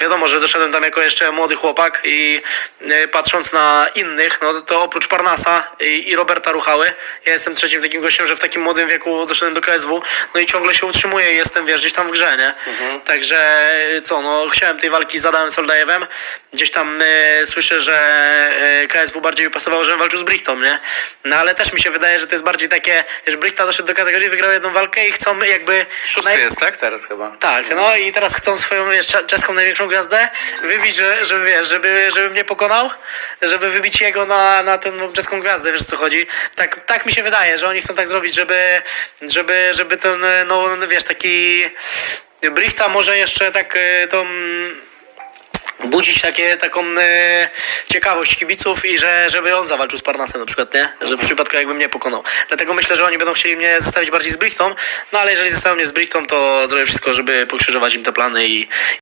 Wiadomo, że doszedłem tam jako jeszcze młody chłopak i e, patrząc na innych, no to oprócz Parnasa i, i Roberta Ruchały, ja jestem trzecim takim gościem, że w takim młodym wieku doszedłem do KSW, no i ciągle się utrzymuję i jestem, wiesz, gdzieś tam w grze, nie? Także e, co, no chciałem tej walki z Adamem Soldajewem, gdzieś tam e, słyszę, że e, KSW bardziej pasowało, żebym walczył z Brichtą, nie? No ale też mi się wydaje, że to jest bardziej takie, wiesz, Brichta doszedł do kategorii, wygrał jedną walkę i chcą jakby... Szósty naj- jest, tak? Teraz chyba. tak, no i teraz chcą swoją wiesz, cze- czeską największą gwiazdę wybić, że- żeby wiesz, żeby, żeby mnie pokonał, żeby wybić jego na, na tę gwiazdę, wiesz o co chodzi. Tak, tak mi się wydaje, że oni chcą tak zrobić, żeby, żeby, żeby ten, no wiesz, taki Brichta może jeszcze tak e, tą budzić takie, taką e, ciekawość kibiców i że, żeby on zawalczył z Parnasem na przykład, nie? Że w przypadku jakby mnie pokonał. Dlatego myślę, że oni będą chcieli mnie zestawić bardziej z Brichtą, no ale jeżeli zestawią mnie z Brichtą, to zrobię wszystko, żeby pokrzyżować im te plany i,